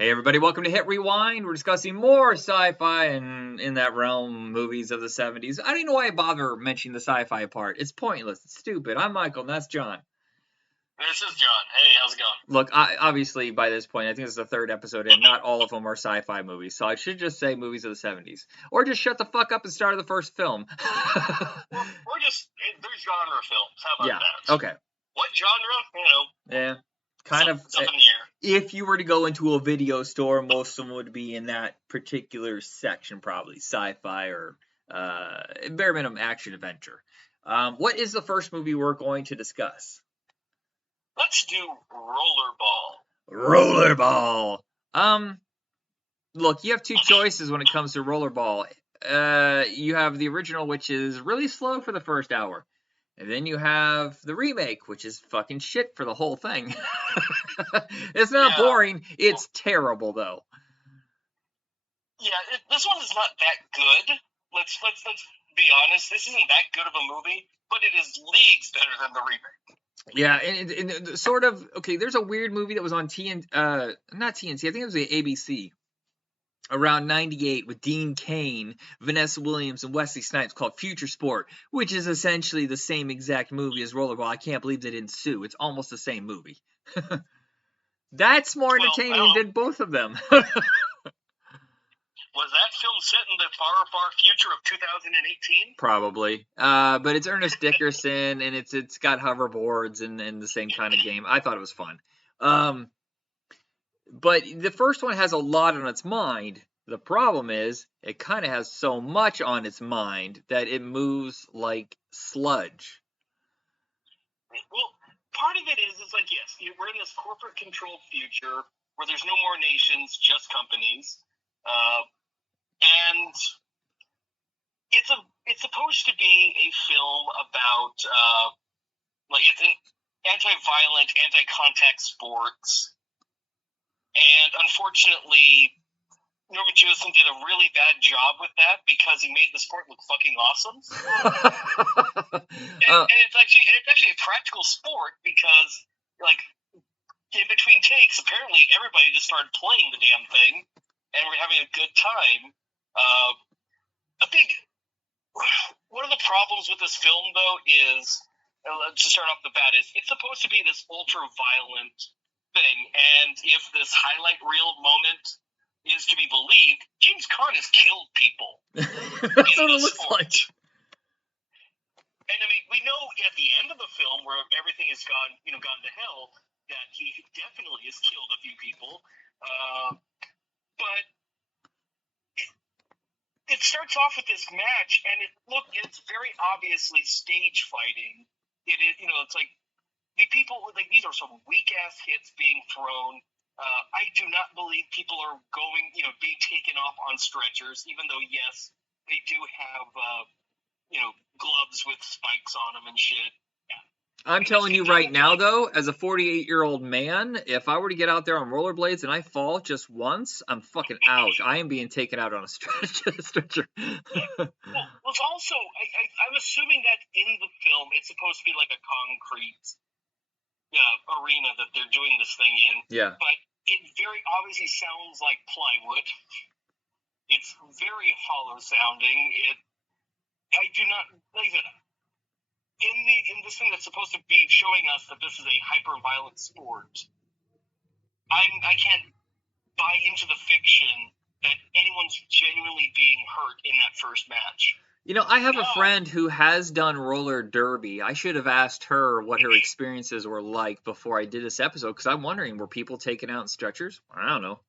Hey everybody, welcome to Hit Rewind. We're discussing more sci-fi and in that realm movies of the 70s. I don't even know why I bother mentioning the sci-fi part. It's pointless. It's stupid. I'm Michael, and that's John. This is John. Hey, how's it going? Look, obviously by this point, I think this is the third episode, and not all of them are sci-fi movies, so I should just say movies of the 70s. Or just shut the fuck up and start the first film. We're just, there's genre films. How about that? Okay. What genre? Yeah. Kind of, something in the air. if you were to go into a video store, most of them would be in that particular section, probably sci-fi or bare minimum action adventure. What is the first movie we're going to discuss? Let's do Rollerball. Rollerball. Look, you have two choices when it comes to Rollerball. You have the original, which is really slow for the first hour. And then you have the remake, which is fucking shit for the whole thing. It's not boring. It's terrible, though. Yeah, this one is not that good. Let's be honest. This isn't that good of a movie, but it is leagues better than the remake. Yeah, and sort of, okay, there's a weird movie that was on not TNT, I think it was the ABC, around 98 with Dean Cain, Vanessa Williams, and Wesley Snipes called Future Sport, which is essentially the same exact movie as Rollerball. I can't believe they didn't sue. It's almost the same movie. That's more entertaining than both of them. Was that film set in the far, far future of 2018? Probably. But it's Ernest Dickerson, and it's got hoverboards and the same kind of game. I thought it was fun. But the first one has a lot on its mind. The problem is, it kind of has so much on its mind that it moves like sludge. Well, part of it is like, yes, we're in this corporate-controlled future where there's no more nations, just companies. And it's supposed to be a film about, it's an anti-violent, anti-contact sports. And unfortunately, Norman Jewison did a really bad job with that because he made the sport look fucking awesome. and it's actually a practical sport because, like, in between takes, apparently everybody just started playing the damn thing, and we're having a good time. One of the problems with this film, though, is, to start off the bat, is it's supposed to be this ultra-violent thing, and if this highlight reel moment is to be believed, James Caan has killed people. That's what it looks like. And I mean, we know at the end of the film where everything has gone to hell, that he definitely has killed a few people. But it starts off with this match, and it's very obviously stage fighting. It is, it's like, the people, like, these are some weak-ass hits being thrown. I do not believe people are being taken off on stretchers, even though, yes, they do have, gloves with spikes on them and shit. Yeah. I'm telling you right now, though, as a 48-year-old man, if I were to get out there on rollerblades and I fall just once, I'm fucking out. I am being taken out on a stretcher. Well, it's also, I'm assuming that in the film, it's supposed to be like a concrete arena that they're doing this thing in. Yeah. But it very obviously sounds like plywood. It's very hollow sounding. I do not, like I said, in this thing that's supposed to be showing us that this is a hyper-violent sport, I can't buy into the fiction that anyone's genuinely being hurt in that first match. I have a friend who has done roller derby. I should have asked her what her experiences were like before I did this episode, because I'm wondering, were people taken out in stretchers? I don't know.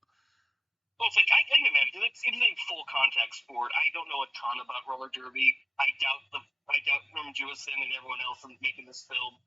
Well, it's like, I can imagine, it's a full contact sport. I don't know a ton about roller derby. I doubt Norman Jewison and everyone else making this film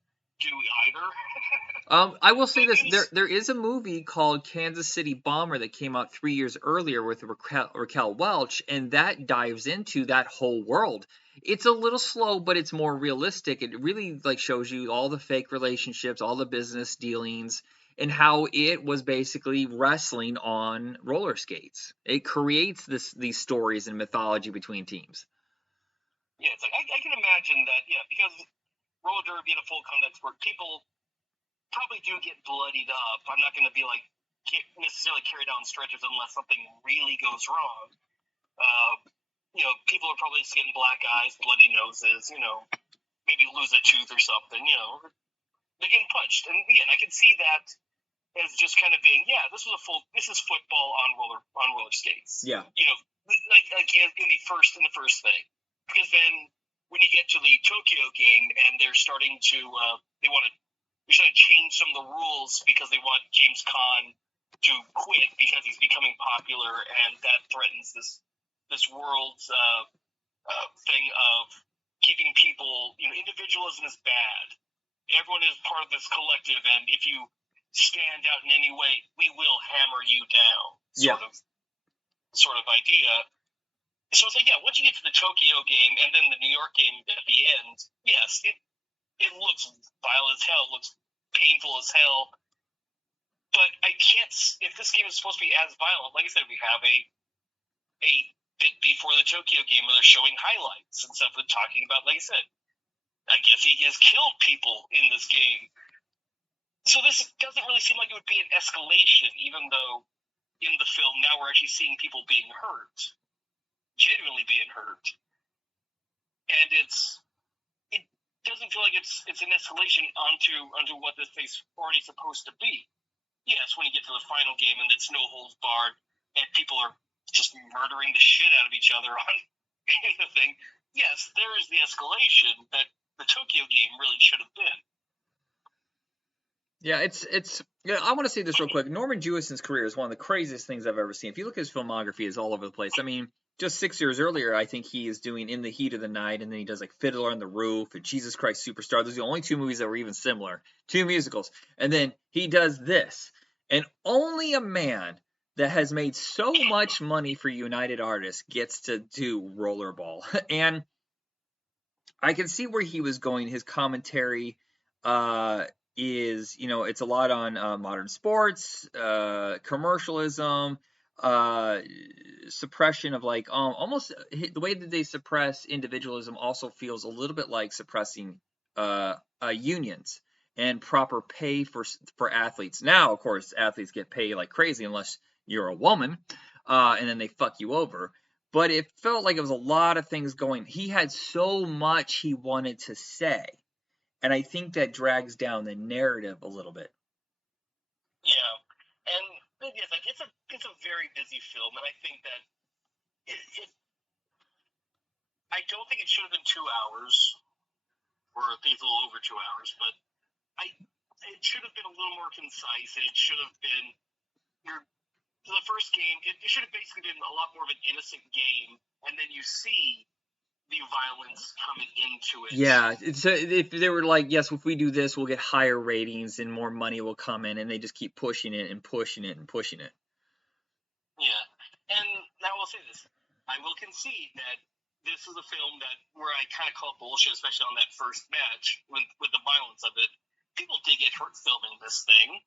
do either. I will say this: there is a movie called Kansas City Bomber that came out 3 years earlier with Raquel Welch, and that dives into that whole world. It's a little slow, but it's more realistic. It really shows you all the fake relationships, all the business dealings, and how it was basically wrestling on roller skates. It creates these stories and mythology between teams. Yeah, it's like I can imagine that. Yeah, because roller derby being a full contact sport, people probably do get bloodied up. I'm not going to be like can't necessarily carried on stretches unless something really goes wrong. Uh, people are probably just getting black eyes, bloody noses, maybe lose a tooth or something, they're getting punched. And again, I can see that as just kind of being, this is football on roller skates. Yeah. Like in the first thing. Because then when you get to the Tokyo game and they're starting to they're trying to change some of the rules because they want James Caan to quit because he's becoming popular, and that threatens this world's thing of keeping people. Individualism is bad. Everyone is part of this collective, and if you stand out in any way, we will hammer you down. Sort of idea. So it's like, once you get to the Tokyo game and then the New York game at the end, yes, it looks vile as hell, it looks painful as hell. But I can't. If this game is supposed to be as violent, like I said, we have a bit before the Tokyo game where they're showing highlights and stuff and talking about, like I said, I guess he has killed people in this game. So this doesn't really seem like it would be an escalation, even though in the film now we're actually seeing people being hurt, genuinely being hurt, and it doesn't feel like it's an escalation onto what this thing's already supposed to be. Yes, when you get to the final game and it's no holds barred and people are just murdering the shit out of each other on the thing, yes, there is the escalation that the Tokyo game really should have been. Yeah, I want to say this real quick. Norman Jewison's career is one of the craziest things I've ever seen. If you look at his filmography, it's all over the place. I mean, just 6 years earlier, I think he is doing In the Heat of the Night, and then he does like Fiddler on the Roof and Jesus Christ Superstar. Those are the only two movies that were even similar, two musicals. And then he does this. And only a man that has made so much money for United Artists gets to do Rollerball. And I can see where he was going. His commentary is, it's a lot on modern sports, commercialism, suppression of like almost the way that they suppress individualism also feels a little bit like suppressing unions and proper pay for athletes. Now, of course, athletes get paid like crazy unless you're a woman, and then they fuck you over. But it felt like it was a lot of things going. He had so much he wanted to say, and I think that drags down the narrative a little bit. Yeah, and it's a very busy film, and I think that I don't think it should have been 2 hours, or I think it's a little over 2 hours, but it should have been a little more concise, and it should have been the first game. It should have basically been a lot more of an innocent game, and then you see the violence coming into it. Yeah, so if they were like, yes, if we do this, we'll get higher ratings and more money will come in, and they just keep pushing it and pushing it and pushing it. Yeah, and now I'll say this: I will concede that this is a film where I kind of call bullshit, especially on that first match with the violence of it. People did get hurt filming this thing,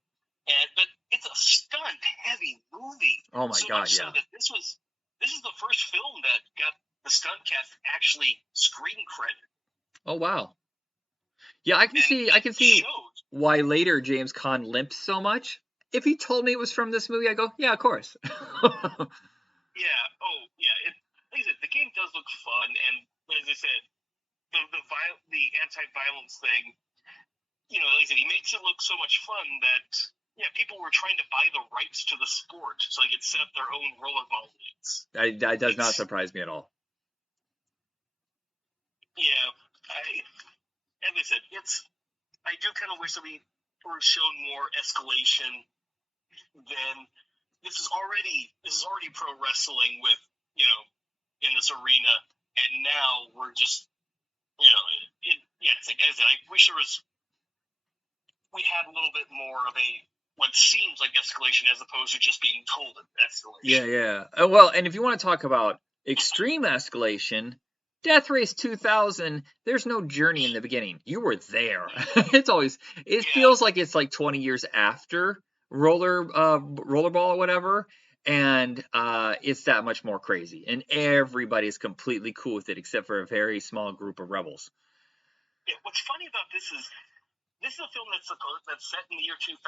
but it's a stunt-heavy movie. Oh my god! So that this is the first film that got the stunt cast actually screen credit. Oh wow! Yeah, I can see why later James Caan limped so much. If he told me it was from this movie, I go, yeah, of course. Yeah. Oh yeah. Like I said, the game does look fun, and as I said, the anti-violence thing. Like I said, he makes it look so much fun that people were trying to buy the rights to the sport so they could set up their own rollerball leagues. That does not surprise me at all. Yeah, as I said, I do kind of wish that we were shown more escalation. Then this is already pro wrestling with in this arena, and now we're just it's like, as I said, I wish we had a little bit more of what seems like escalation as opposed to just being told escalation. Yeah. Well, and if you want to talk about extreme escalation, Death Race 2000, there's no journey in the beginning. You were there. It feels like it's like 20 years after Rollerball or whatever, and it's that much more crazy. And everybody's completely cool with it except for a very small group of rebels. Yeah, what's funny about this is a film that's set in the year 2000.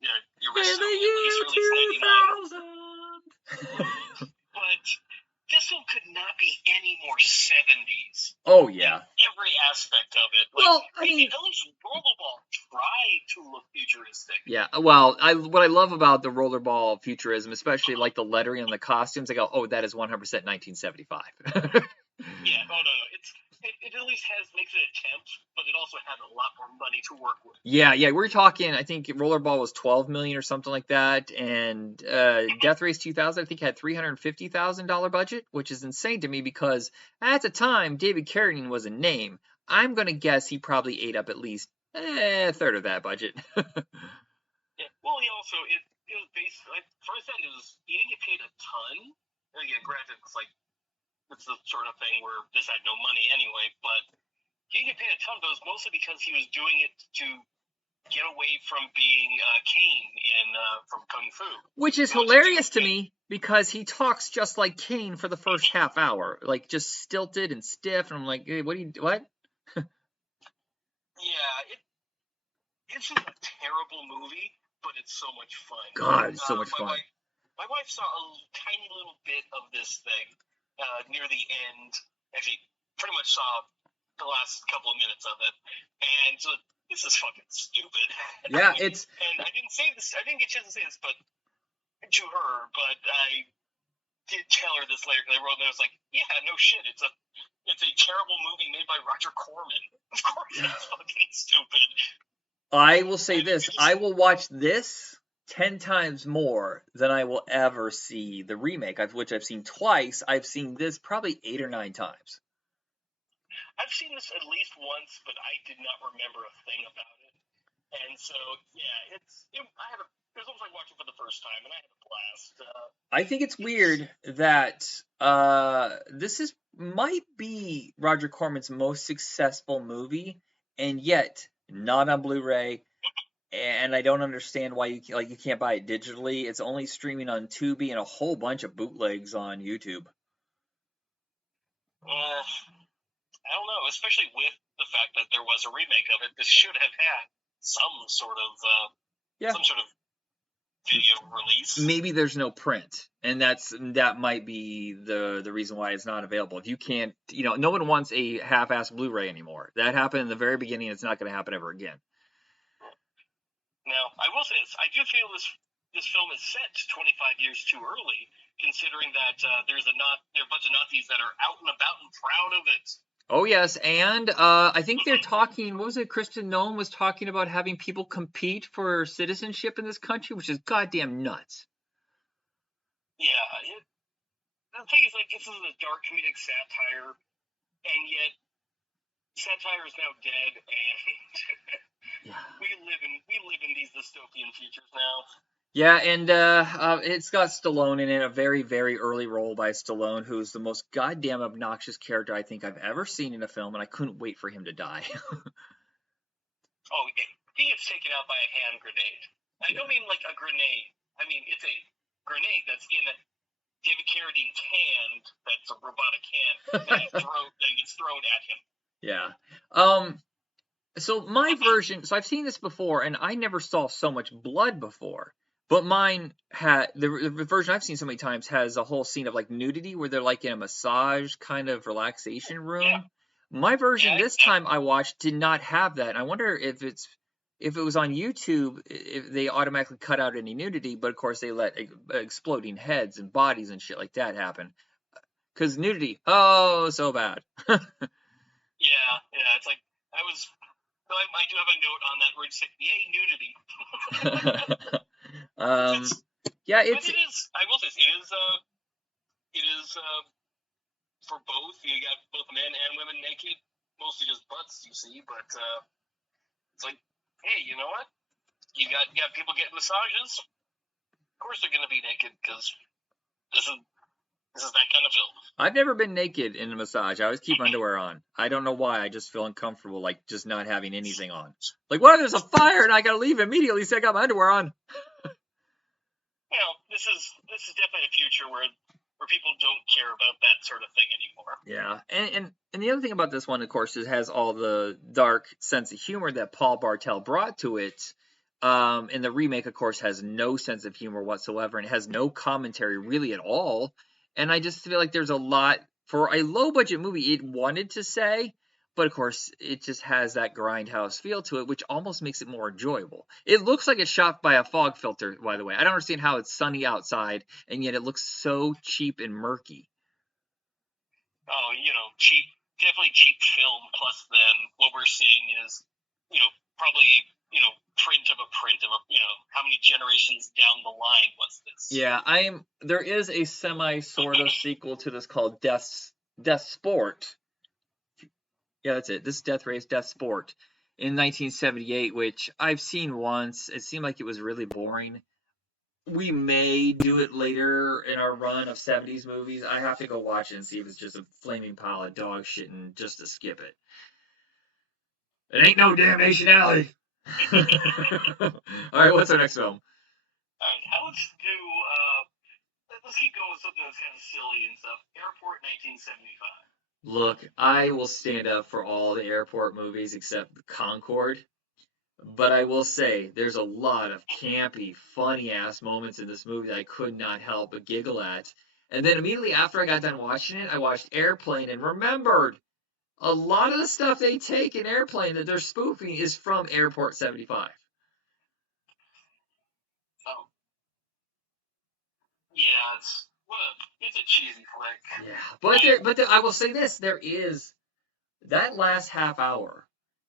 The In original, the at least year early 99. 2000. But this film could not be any more 70s. Oh, In yeah. every aspect of it. Like, Well, I mean, at least Rollerball tried to look futuristic. yeah. Well, what I love about the Rollerball futurism, especially like the lettering on the costumes, I go, oh, that is 100% 1975. Yeah, oh no, it at least makes an attempt, but it also has a lot more money to work with. Yeah, we're talking, I think Rollerball was 12 million or something like that, and Death Race 2000 I think had $350,000 budget, which is insane to me because at the time David Carradine was a name. I'm gonna guess he probably ate up at least a third of that budget. Yeah, well, he also it was basically, for I said, he didn't get paid a ton. Again, granted, it's the sort of thing where this had no money anyway, but he didn't get paid a ton. But it was mostly because he was doing it to get away from being Kane from Kung Fu. Which is hilarious to me because he talks just like Kane for the first half hour, like just stilted and stiff, and I'm like, hey, what? Yeah, it's just a terrible movie, but it's so much fun. God, it's so much fun. My wife saw a tiny little bit of this thing near the end. Actually, pretty much saw the last couple of minutes of it, and so this is fucking stupid. Yeah, and I didn't say this. I didn't get a chance to say this, but to her, but I did tell her this later because I wrote it. I was like, yeah, no shit. It's a terrible movie made by Roger Corman. Of course, it's fucking stupid. I will say this: I will watch this 10 times more than I will ever see the remake, which I've seen twice. I've seen this probably 8 or 9 times. I've seen this at least once, but I did not remember a thing about it. And so, yeah, it was almost like watching for the first time, and I had a blast. I think it's weird that this might be Roger Corman's most successful movie, and yet not on Blu-ray. And I don't understand why you can't buy it digitally. It's only streaming on Tubi and a whole bunch of bootlegs on YouTube. I don't know, especially with the fact that there was a remake of it. This should have had some sort of video release. Maybe there's no print, and that might be the reason why it's not available. If you can't, no one wants a half-assed Blu-ray anymore. That happened in the very beginning. It's not going to happen ever again. Now, I will say this: I do feel this film is set 25 years too early, considering that there are a bunch of Nazis that are out and about and proud of it. Oh yes, and I think they're talking. What was it? Kristen Nolan was talking about having people compete for citizenship in this country, which is goddamn nuts. Yeah, the thing is, this is a dark comedic satire, and yet satire is now dead, and we live in these dystopian futures now. Yeah, and it's got Stallone in it, a very, very early role by Stallone, who's the most goddamn obnoxious character I think I've ever seen in a film, and I couldn't wait for him to die. Oh, he gets taken out by a hand grenade. I don't mean like a grenade. I mean, it's a grenade that's in a David Carradine's hand that's a robotic hand that gets thrown at him. Yeah. So my version, so I've seen this before, and I never saw so much blood before. But mine the version I've seen so many times has a whole scene of nudity where they're in a massage kind of relaxation room. Yeah. My version this time I watched did not have that. And I wonder if it was on YouTube, if they automatically cut out any nudity, but of course they let exploding heads and bodies and shit like that happen. Because nudity, oh, so bad. Yeah, it's like I do have a note on that where it's like, yay, nudity. Yeah, but it is. I will say it is for both. You got both men and women naked, mostly just butts, you see. But it's like, hey, you know what? You got people getting massages. Of course, they're going to be naked because this is that kind of film. I've never been naked in a massage. I always keep underwear on. I don't know why. I just feel uncomfortable, just not having anything on. What if there's a fire and I gotta leave immediately? So I got my underwear on. This is definitely a future where people don't care about that sort of thing anymore. Yeah, and the other thing about this one, of course, is it has all the dark sense of humor that Paul Bartel brought to it. And the remake, of course, has no sense of humor whatsoever and has no commentary really at all. And I just feel like there's a lot for a low budget movie it wanted to say, but of course, it just has that grindhouse feel to it, which almost makes it more enjoyable. It looks like it's shot by a fog filter, by the way. I don't understand how it's sunny outside, and yet it looks so cheap and murky. Oh, cheap, definitely cheap film. Plus, then what we're seeing is, probably, print of a, how many generations down the line was this? Yeah, there is a semi sort of sequel to this called Death Sport. Yeah, that's it. This is Death Race, Death Sport in 1978, which I've seen once. It seemed like it was really boring. We may do it later in our run of 70s movies. I have to go watch it and see if it's just a flaming pile of dog shit and just to skip it. It ain't no Damnation Alley. All right, what's our next film? All right, let's keep going with something that's kind of silly and stuff. Airport 1975. Look, I will stand up for all the airport movies except Concorde. But I will say, there's a lot of campy, funny-ass moments in this movie that I could not help but giggle at. And then immediately after I got done watching it, I watched Airplane and remembered a lot of the stuff they take in Airplane that they're spoofing is from Airport 75. Oh. Yeah, it's a cheesy flick. Yeah, but I will say this, that last half hour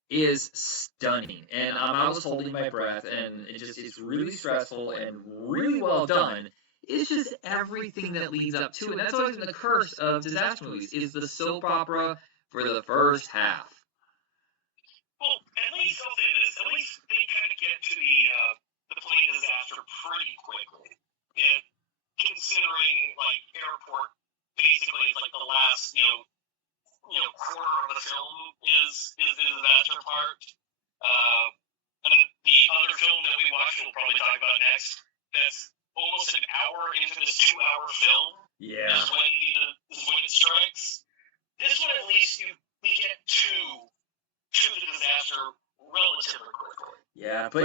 is stunning, and I was holding my breath, and it's really stressful and really well done. It's just everything that leads up to it. And that's always been the curse of disaster movies, is the soap opera for the first half. Well, at least I'll say this. At least they kind of get to the plane disaster pretty quickly. And considering like airport, basically it's like the last quarter of the film is the disaster part. And the other film that we watched, we'll probably talk about next. That's almost an hour into this 2-hour film. Yeah. Is when it strikes. This one, at least, we get to the disaster relatively quickly. Yeah, but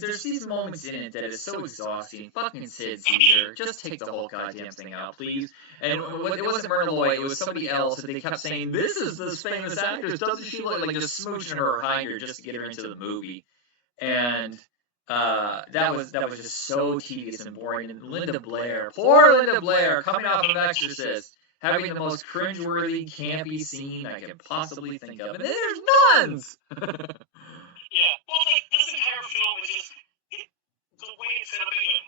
there's these moments in it that is so exhausting. Fucking Sid Caesar, just take the whole goddamn thing out, please. And it wasn't Myrna Loy, it was somebody else that they kept saying, this is this famous actress, doesn't she look like just smooching her behind her just to get her into the movie? And that was just so tedious and boring. And Linda Blair, poor Linda Blair, coming off of Exorcist, having the most cringeworthy, campy scene I can possibly think of. And then there's nuns! Yeah, well, like, this entire film is just, the way it's set up again.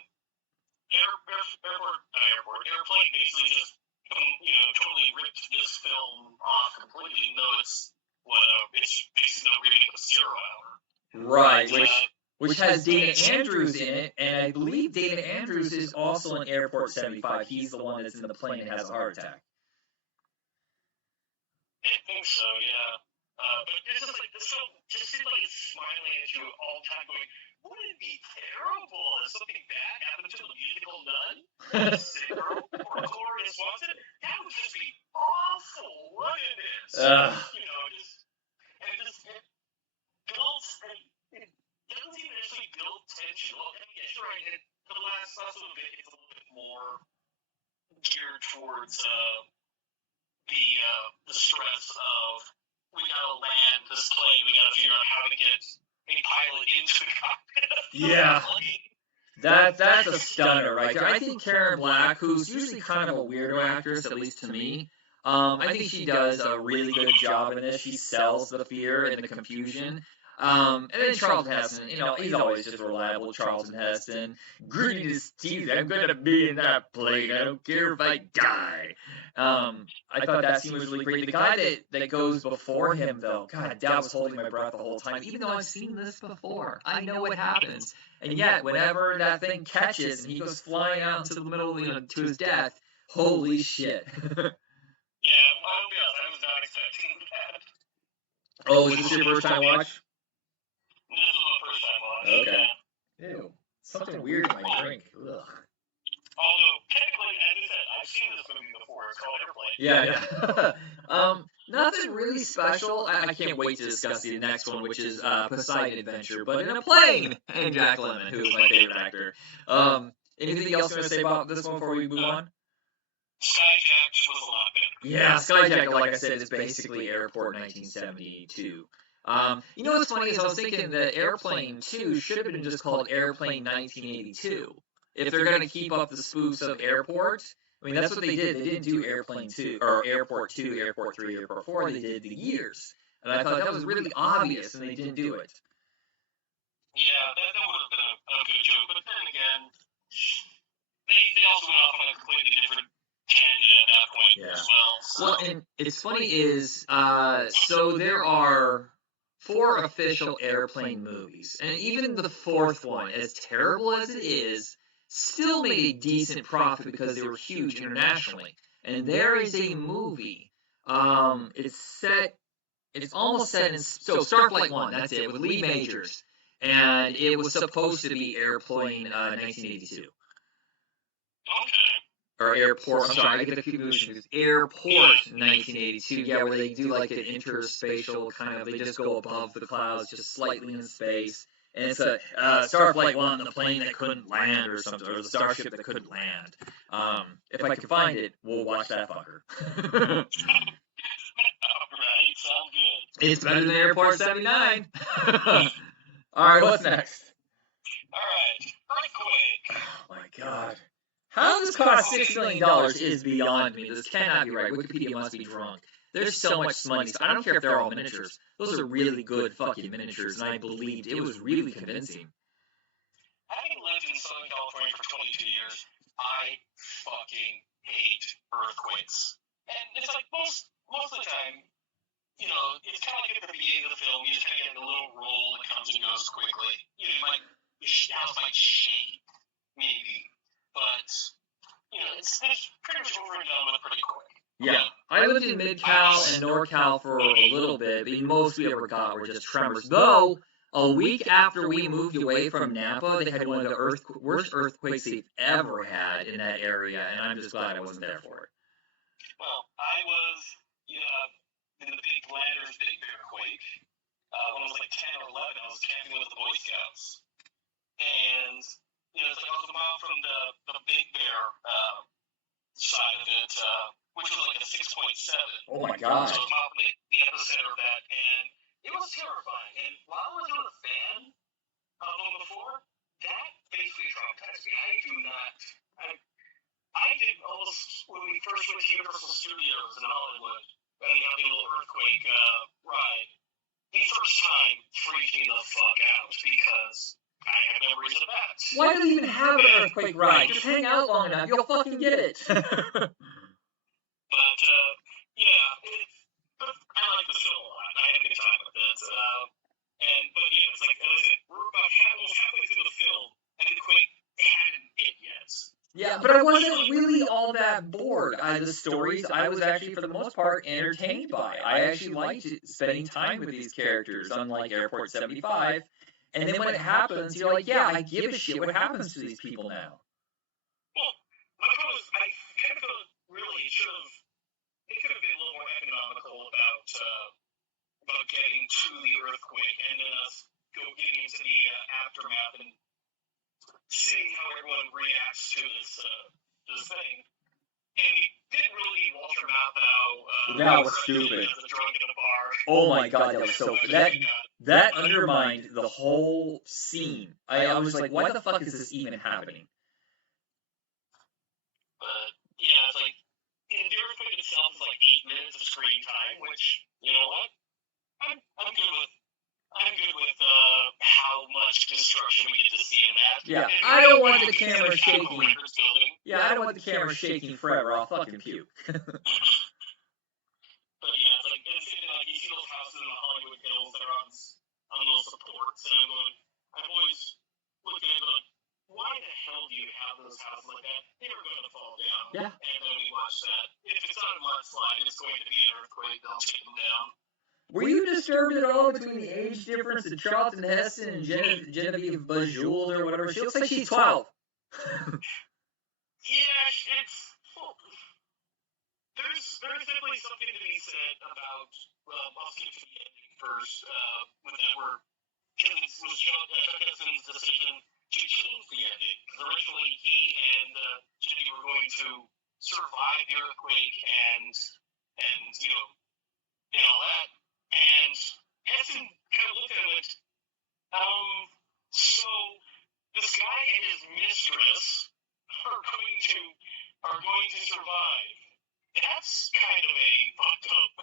Airplane basically just, totally ripped this film off completely, even though it's basically the remake of 0 Hour. Right, which has Dana Andrews in it, and I believe Dana Andrews is also in Airport 75. He's the one that's in the plane and has a heart attack. I think so, yeah. But this is like, this film just seems like it's smiling at you all the time, going, wouldn't it be terrible if something bad happened to the musical nun? Zero or Gloria Swanson? That would just be awful. Look at this. It doesn't even actually build tension. Well, yeah, sure, right. The last of it is a little bit more geared towards the stress of, we gotta land this plane, we gotta figure out how to get a pilot into the cockpit. Yeah. That's a stunner right there. I think Karen Black, who's usually kind of a weirdo actress, at least to me, I think she does a really good job in this. She sells the fear and the confusion. And then Charlton Heston, he's always just reliable. Charlton Heston, gritty his teeth. I'm gonna be in that plane. I don't care if I die. I thought that scene was really great. The guy that goes before him, though, God, I was holding my breath the whole time. Even though I've seen this before, I know what happens. And yet, whenever that thing catches and he goes flying out into the middle, to his death, holy shit. Yeah, I'll be honest, I was not expecting that. Oh, is this your first time watch? This is my first time watch. Okay. Yeah. Ew. Something weird in my drink. Ugh. Although, technically, as I said, I've seen this movie before. It's called Airplane. Yeah. Nothing really special. I can't wait to discuss the next one, which is Poseidon Adventure, but in a plane. And Jack Lemmon, who is my favorite actor. Anything else you want to say about this one before we move on? Skyjacked was a lot better. Yeah, Skyjack, like I said, is basically Airport 1972. You know what's funny is I was thinking that Airplane 2 should have been just called Airplane 1982. If they're going to keep up the spoofs of Airport, I mean, that's what they did. They didn't do Airplane 2, or Airport 2, Airport 3, Airport 4. They did the years. And I thought that was really obvious, and they didn't do it. Yeah, that would have been a good joke. But then again, they also went off on a completely different tangent at that point as well. So. Well, and it's funny is, so there are 4 official Airplane movies, and even the 4th one, as terrible as it is, still made a decent profit because they were huge internationally. And there is a movie, it's almost set in, so Starflight 1, that's it, with Lee Majors, and it was supposed to be Airplane 1982. Okay. Or Airport, I'm sorry, I get a few movies. Airport 1982, yeah, where they do like an interspatial kind of, they just go above the clouds, just slightly in space. And it's a Starflight 1, the plane that couldn't land or something, or the starship that couldn't land. If I can find it, we'll watch that fucker. Alright, sounds good. It's better than Airport 79. Alright, what's next? Alright, Earthquake. Oh my god. How this cost $6 million is beyond me. This cannot be right. Wikipedia must be drunk. There's so much money. I don't care if they're all miniatures. Those are really good fucking miniatures, and I believed it was really convincing. Having lived in Southern California for 22 years, I fucking hate earthquakes. And it's like most of the time, you know, it's kind of like at the beginning of the film, you just kind of get a little roll that comes and goes quickly. You know, your house might shake, maybe. But, you know, it's pretty much over and done with pretty quick. Yeah, I lived in Mid-Cal and Nor-Cal for a little bit, but most we ever got were just tremors. Though, a week after we moved away from Napa, they had one of the worst earthquakes they've ever had in that area, and I'm just glad I wasn't there for it. Well, I was in the big Landers Big Bear quake. When I was like 10 or 11, I was camping with the Boy Scouts. And, you know, it's like I was a mile from the Big Bear side of it, which was like a 6.7. Oh my god. So it was not the epicenter of that, and it was terrifying. And while I was on the fan of them before, that basically traumatized me. I did almost, when we first went to Universal Studios in Hollywood, and they had the little earthquake ride, the first time freaked me the fuck out because I have memories of that. Why do they even have an earthquake ride? Just hang out long enough, you'll fucking get it. But, yeah, but I like the show a lot. I had a good time with it. But yeah, it's like, as I said, we're about halfway through the film, and the quake hadn't hit yet. Yeah, but I wasn't really all that bored. The stories, I was actually, for the most part, entertained by. I actually liked spending time with these characters, unlike Airport 75. And then when it happens, you're like, yeah, I give a shit what happens to these people now. Well, my problem is, I kind of feel really they could have been a little more economical about getting to the earthquake and then us getting into the aftermath and seeing how everyone reacts to this thing. And he didn't really need Walter Matthau. That was stupid. As a drunk in a bar. Oh my god, that was so... That undermined the whole scene. I was like, why the fuck is this even happening? But, yeah, it's like, the earthquake itself is like 8 minutes of screen time, which, you know what? I'm good with how much destruction we get to see in that. Yeah, I don't want the camera shaking. Yeah, I don't want the camera shaking forever. I'll fucking puke. But yeah, it's like, you see those houses in the Hollywood Hills that are on those supports, and I've always looked at it going, why the hell do you have those houses like that? They're going to fall down. Yeah. And then we watch that. If it's not a mudslide, it's going to be an earthquake. They'll take them down. Were you disturbed at all between the age difference of Charlton Heston and Genevieve Bujold or whatever? She looks like she's 12. Yeah, it's... Well, there's definitely something to be said about. I'll skip to the ending first. With that, because it was Chuck Hudson's decision to change the ending. Because originally he and Jimmy were going to survive the earthquake and and all that. And Hudson kind of looked at it and went, so this guy and his mistress are going to survive. That's kind of a fucked up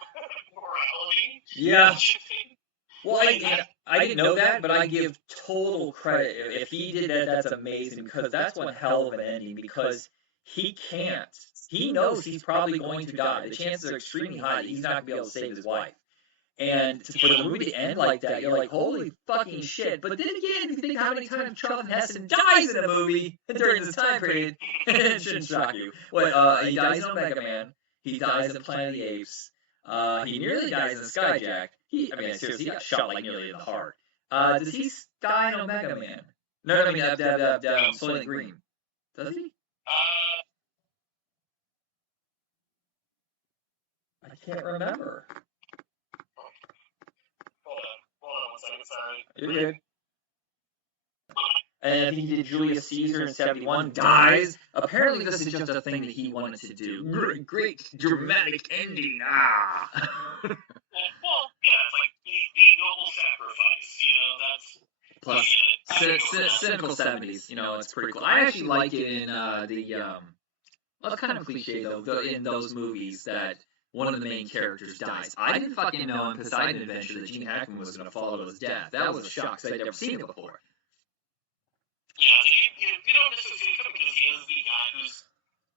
morality. Yeah. Don't you think? Well, I didn't know that, but I give total credit. If he did that, that's amazing, because that's one hell of an ending, because he can't. He knows he's probably going to die. The chances are extremely high that he's not going to be able to save his wife. And for the movie to end like that, you're like, holy fucking shit. But then again, if you think how many times Charlton Heston dies in a movie during this time period, it shouldn't shock you. He dies in Omega Man. He dies in Planet of the Apes. He nearly dies in Skyjack. Seriously, he got shot like nearly in the heart. Does he die in Omega Man? No, I mean, Soylent Green. Does he? I can't remember. Hold on 1 second, sorry. You're good. And I think he did Julius Caesar in 71, dies. Apparently this is just a thing that he wanted to do. Great dramatic ending. Well, yeah, it's like the noble sacrifice, Plus, cynical 70s, it's pretty cool. I actually like it in well, it's kind of cliche, though, in those movies that one of the main characters dies. I didn't fucking know in Poseidon Adventure that Gene Hackman was going to follow his death. That was a shock, because I'd never seen it before. Yeah, you don't necessarily see it because he is the guy who's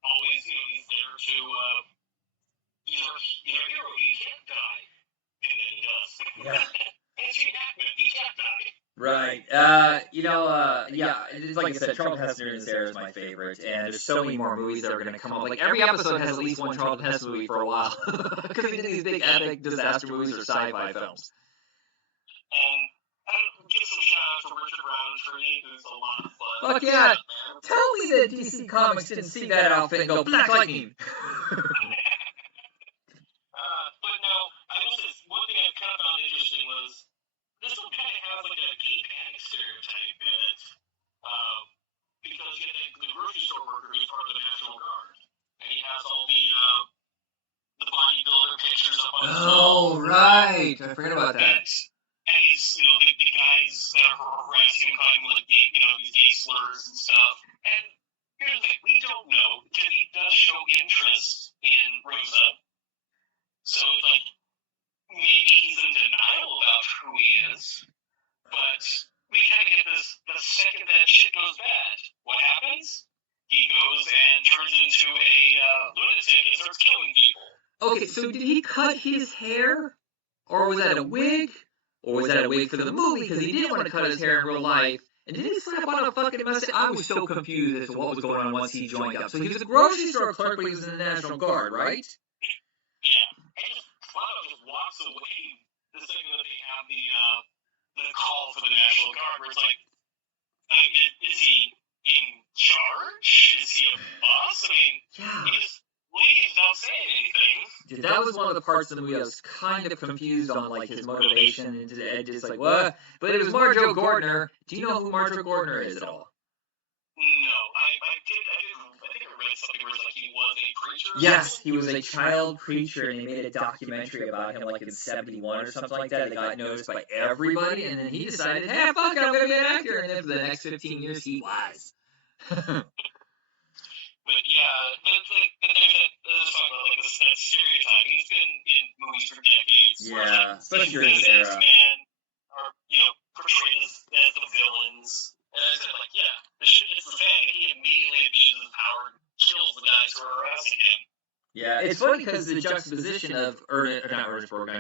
always, he's there to, he's our hero, he can't die. And then he does. Yeah. And Gene Hackman, he can't die. Right. It's like I said, Charlton Heston in this era is my favorite, and there's so many more movies that are going to come up. Like, every episode has at least one Charlton Heston movie for a while, because he did these big epic disaster movies or sci-fi films. And give some shout-out to Richard Roundtree, who's a lot of fun. Fuck yeah! Tell me that DC Comics didn't see that outfit and go, Black Lightning! But no, I will say, one thing I kind of found interesting was, this one kind of has like a gay panic stereotype in it. Because you get the grocery store worker who's part of the National Guard. And he has all the bodybuilder pictures up on his wall. Oh, right! I forgot about that. And he's, the guys that are harassing him, calling him like these gay slurs and stuff. And here's the thing, we don't know, because he does show interest in Rosa. So it's like, maybe he's in denial about who he is. But we kind of get this, the second that shit goes bad, what happens? He goes and turns into a lunatic and starts killing people. Okay, so did he cut his hair? Or was that a wig? Or was that a wig for the movie, because he didn't want to cut his hair in real life? And did he slap on a fucking mustache? I was so confused as to what was going on once he joined up. So he was a grocery store clerk, but he was in the National Guard, right? Yeah. And just walks away the second that they have the call for the National Guard, where it's like, is he in charge? Is he a boss? I mean, he just leaves without saying anything. Dude, that was one of the parts of the movie I was kind of confused on, like, his motivation, and just like, what? But it was Marjoe Gordner. Do you know who Marjoe Gordner is at all? No, I think I read something where it's like he was a preacher. Yes, he was a child preacher, and they made a documentary about him, like, in 71 or something like that. It got noticed by everybody, and then he decided, hey, fuck it, I'm going to be an actor. And then for the next 15 years, he was. But yeah, there's talking about like that stereotype. He's been in movies for decades. Yeah, especially during this era. Man are portrayed as the villains. And I said like, yeah, it's the fan. He immediately abuses power and kills the guys who are harassing him. Yeah, it's funny because the juxtaposition of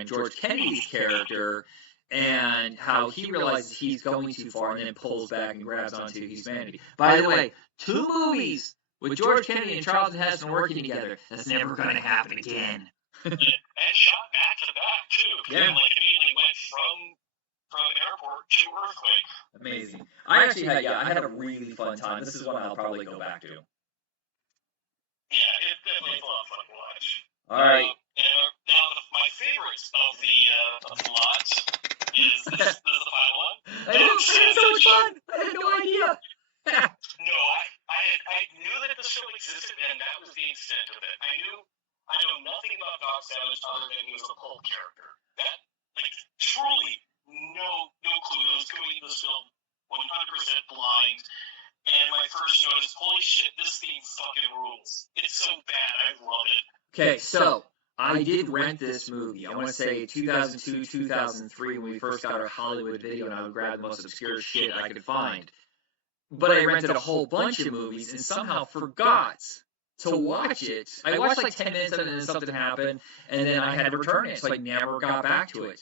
George Kennedy's character, and how he realizes he's going too far and then pulls back and grabs onto humanity. By the way, 2 movies with George Kennedy and Charlton Heston working together, that's never going to happen again. And shot back to back, too. Yeah. Like, immediately went from airport to earthquake. Amazing. I had a really fun time. This is one I'll probably go back to. Yeah, it's definitely a lot of fun to watch. All right. Now, my favorite of the lot is this is the final one. I know, it's so much fun. I had no idea. No, I knew that the show existed, and that was the extent of it. I know nothing about Doc Savage other than he was a pulp character. That, like, truly no clue. I was going into this film 100% blind, and my first notice, holy shit, this thing fucking rules. It's so bad, I love it. Okay, so I did rent this movie. I want to say 2002, 2003 when we first got our Hollywood video, and I would grab the most obscure shit I could find. But I rented a whole bunch of movies and somehow forgot to watch it. I watched like 10 minutes of it and then something happened, and then I had to return it, so I never got back to it.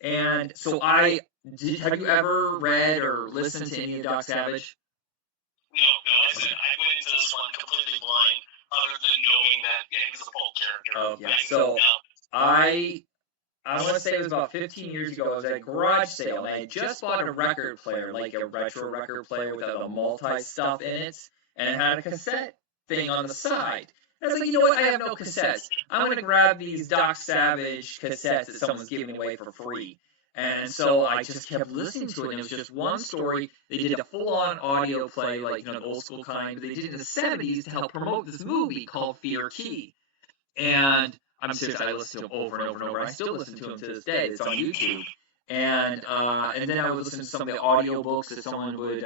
And so have you ever read or listened to any of Doc Savage? No, I went into this one completely blind, other than knowing that he was a pulp character. Oh, yeah. So I want to say it was about 15 years ago. I was at a garage sale, and I had just bought a record player, like a retro record player with a multi-stuff in it, and it had a cassette thing on the side. And I was like, you know what? I have no cassettes. I'm going to grab these Doc Savage cassettes that someone's giving away for free. And so I just kept listening to it, and it was just one story. They did a full-on audio play, like, the old school kind, but they did it in the 70s to help promote this movie called Fear Key. And I'm serious, I listened to him over and over and over. I still listen to him to this day. It's on YouTube. And then I would listen to some of the audiobooks that someone would,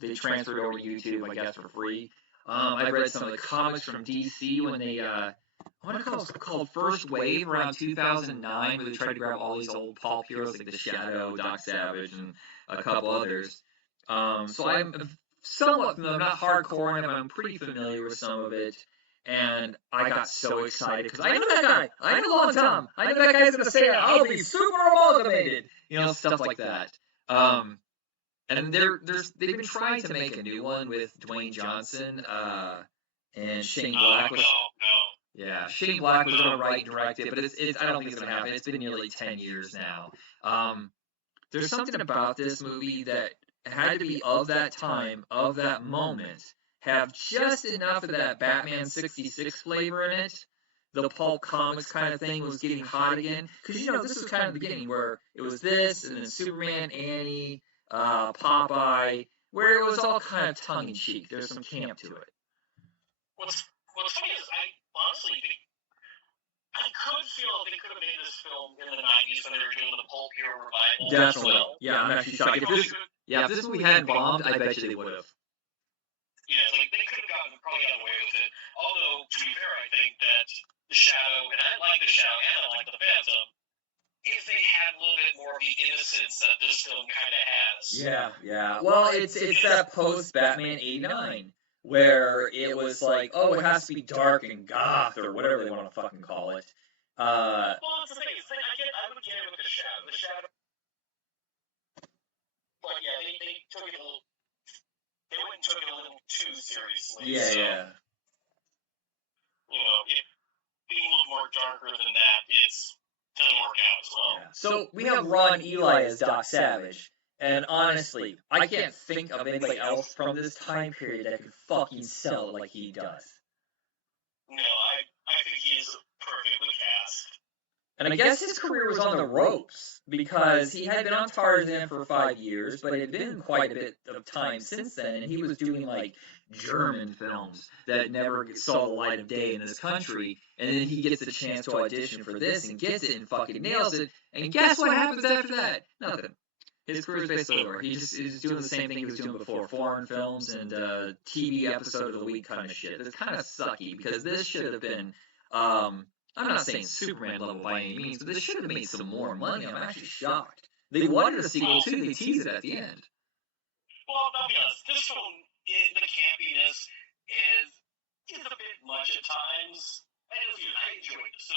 they transferred over to YouTube, I guess, for free. I've read some of the comics from DC when they, what it called First Wave around 2009, where they tried to grab all these old pulp heroes like The Shadow, Doc Savage, and a couple others. So I'm somewhat familiar, not hardcore, and I'm pretty familiar with some of it. And I got so excited because I know that guy. I know Long Tom. I know that guy's gonna say I'll be super amalgamated. Stuff like that. And they've been trying to make a new one with Dwayne Johnson and Shane Black. Yeah, Shane Black was gonna write and direct it, but it's I don't think it's gonna happen. It's been nearly 10 years now. There's something about this movie that had to be of that time, of that moment. Have just enough of that Batman 66 flavor in it. The pulp comics kind of thing was getting hot again. Because, this was kind of the beginning where it was this, and then Superman, Annie, Popeye, where it was all kind of tongue-in-cheek. There's some camp to it. What's funny is, honestly, I could feel they could have made this film in the 90s when they were doing the pulp hero revival. Definitely. Well. Yeah, I'm actually shocked. If this movie hadn't bombed, I bet you they would have. Yeah, they could have probably gotten away with it. Although, to be fair, I think that The Shadow, and I like The Shadow and I like The Phantom, if they had a little bit more of the innocence that this film kind of has. Yeah. Well, it's that post-Batman 89, where it was like, oh, it has to be dark and goth, or whatever they want to fucking call it. Well, it's the thing. I would get it with The Shadow. The Shadow. But yeah, they took it a little... They went and took it a little too seriously. Yeah. Being a little more darker than that, it doesn't work out as well. Yeah. So we have Ron Ely as Doc Savage, and honestly, I can't think of anybody else from this time period that could fucking sell it like he does. No, I think he's perfectly cast. And I guess his career was on the ropes, because he had been on Tarzan for 5 years, but it had been quite a bit of time since then, and he was doing, like, German films that never saw the light of day in this country, and then he gets the chance to audition for this, and gets it, and fucking nails it, and guess what happens after that? Nothing. His career is basically over. He just is doing the same thing he was doing before, foreign films and TV episode of the week kind of shit. It's kind of sucky, because this should have been... I'm not saying Superman level by any means, but this should have made some more money. I'm actually shocked. They wanted a sequel too. They teased it at the end. Well, I'll be honest. This film, the campiness is a bit much at times. I enjoyed it. So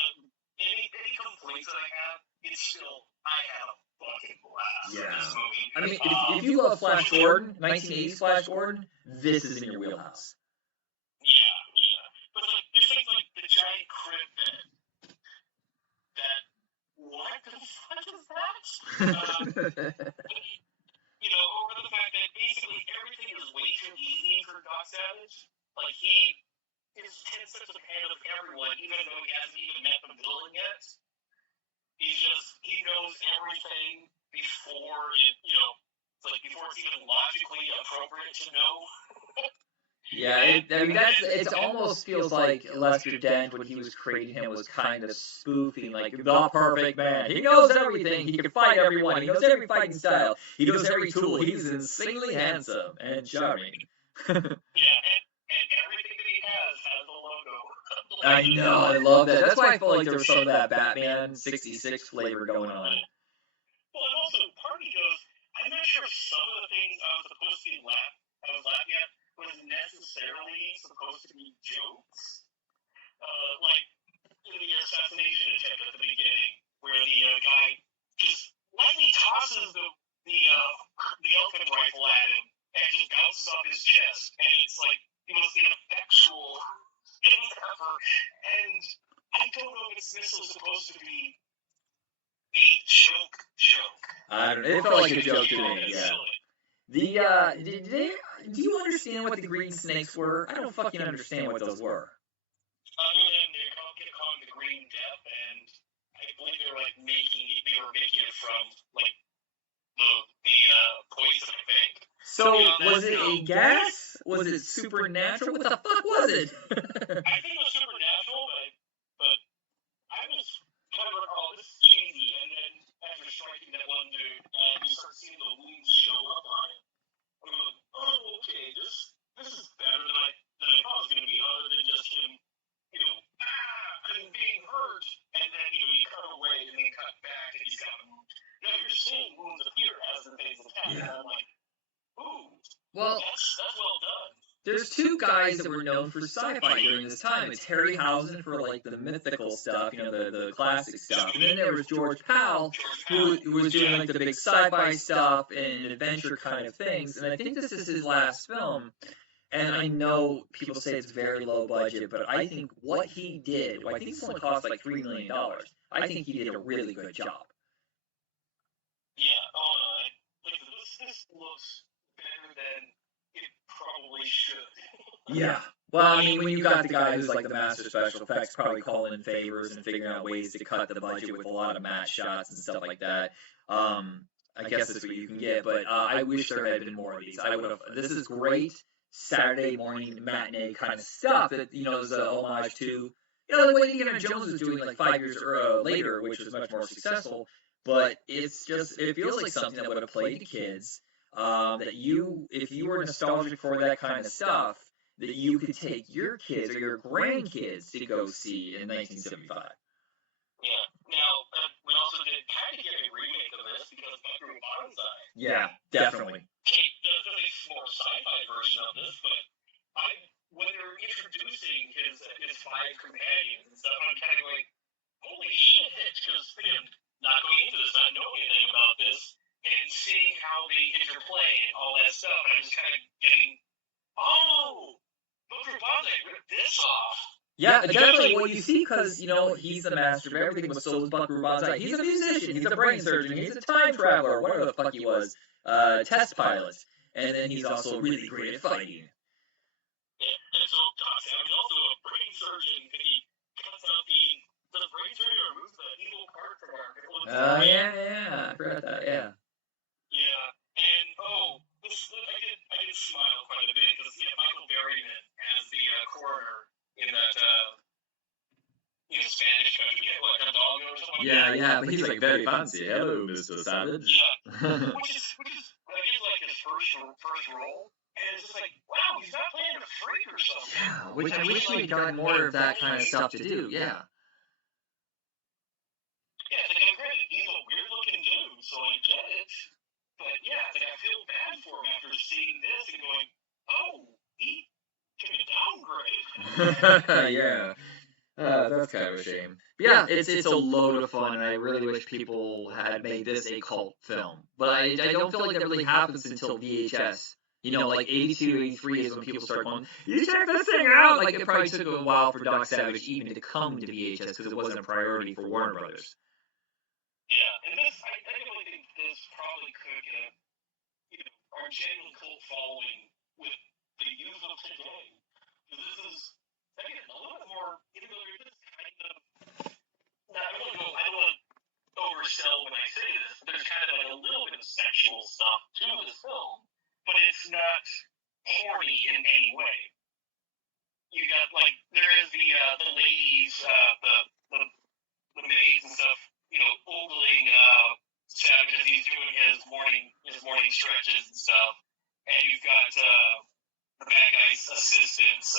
any complaints that I have, it's still I had a fucking blast with this movie. I mean, if you love Flash Gordon, 1980s Flash Gordon, this is in your wheelhouse. Yeah. But there's things like the giant crib bed. What the fuck is that? Over the fact that basically everything is way too easy for Doc Savage. Like, he his 10 steps ahead of everyone, even though he hasn't even met the villain yet. He knows everything before before it's even logically appropriate to know. Yeah, it almost feels like Lester Dent, when he was creating him, was kind of spoofing, like, the perfect man. He knows everything. He can fight everyone. He knows every fighting style. He knows every tool. He's insanely handsome and charming. Yeah, and everything that he has the logo. I know, I love that. That's why I felt like there was some of that Batman 66 flavor going on. Well, and also, part of me goes, I'm not sure if some of the things I was supposed to I was laughing at, was necessarily supposed to be jokes. Like the assassination attempt at the beginning, where the guy just lightly tosses the elephant rifle at him and just bounces off his chest, and it's like the most ineffectual thing ever. And I don't know if it's necessarily supposed to be a joke. I don't know. It felt like a joke to me. Yeah. Do you understand what the green snakes were? I don't fucking understand what those were. Other than they're calling the Green Death, and I believe they were making it from the poison, I think. So was it a gas? Was it supernatural? What the fuck was it? I think it was supernatural, but I was kind of recall this is cheesy, and then after striking that one dude, and you start seeing the wounds show up on it. I'm going, oh, okay, this is better than I thought it was going to be, other than just him, I'm being hurt, and then, you cut away and then cut back, and he's got a wound. No, you're seeing wounds appear as the things attack, and I'm like, ooh, well, that's well done. There's two guys that were known for sci-fi during this time. It's Harryhausen for the mythical stuff, the classic stuff, and then there was George Powell, who was doing the big sci-fi stuff and adventure kind of things. And I think this is his last film. And I know people say it's very low budget, but I think what he did, I think this only cost like $3 million. I think he did a really good job. Yeah, this looks better than it probably should. Yeah. Well, I mean, when you got the guy who's the master special effects, probably calling in favors and figuring out ways to cut the budget with a lot of matte shots and stuff like that, I guess that's what you can get. But I wish there had been more of these. I would have. This is great Saturday morning matinee kind of stuff that is a homage to the way Indiana Jones was doing 5 years later, which was much more successful. But it feels like something that would have played to kids. That if you were nostalgic for that kind of stuff, that you could take your kids or your grandkids to go see in 1975. Yeah. Now, we also did kind of get a remake of this because Buckaroo Banzai. Yeah, definitely. Kate does a more sci-fi version of this, but when they're introducing his 5 companions and stuff, I'm kind of going, holy shit, because again, not going into this, not knowing anything about this, and seeing how they interplay and all that stuff, I'm just kind of getting, oh, Buckaroo Banzai ripped this off. Yeah, definitely. Well, you see, because, he's the master of everything, but so is Buckaroo Banzai. He's a musician, he's a brain surgeon, he's a time traveler, whatever the fuck he was, test pilot. And then he's also really great at fighting. Yeah, and so Doc Savage also a brain surgeon, and he cuts out the brain surgeon or removes the evil part from our Oh, yeah, I forgot that, yeah. Yeah, and, I did smile quite a bit, because, Michael Berryman as the coroner in that, Spanish country, Hidalgo or something like that. Yeah, but he's very fancy. Hello, Mr. Savage. Yeah, which is I guess his first role, and it's just wow, he's not playing a freak or something. Yeah, which I wish we'd gotten more of that kind of stuff to do. Yeah. Yeah, it's granted, he's a weird looking dude, so I get it. But yeah, I feel bad for him after seeing this and going, oh, he took a downgrade. Yeah. That's kind of a shame. But yeah, it's a load of fun, and I really wish people had made this a cult film. But I don't feel like that really happens until VHS. 82, 83 is when people start going, you check this thing out! It probably took a while for Doc Savage even to come to VHS, because it wasn't a priority for Warner Brothers. Yeah, and this, I really think this probably could get our genuine cult following with the youth of today. This is horny in any way. You got like there is the ladies, the maids and stuff, ogling Savage as he's doing his morning stretches and stuff, and you've got the bad guy's assistants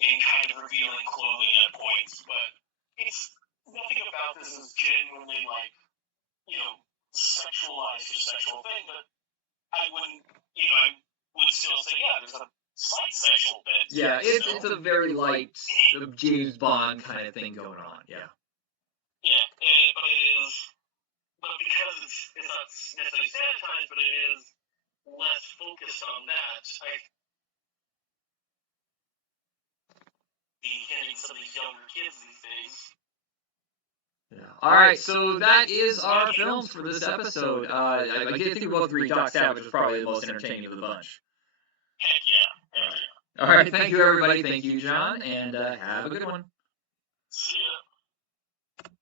in kind of revealing clothing at points, but it's nothing about this is genuinely like sexualized or sexual thing, but I would still say there's a slight sexual bit. Yeah, it's a very light James Bond kind of thing going on. Yeah. Yeah, but it is, but because it's not necessarily sanitized, but it is less focused on that. Be hitting some of these younger kids these days. Yeah. All right, so that is our films for this episode. I think we both agree Doc Savage was probably the most entertaining of the bunch. Heck yeah. All right, thank you, everybody. Thank you, John, and have a good one. See ya.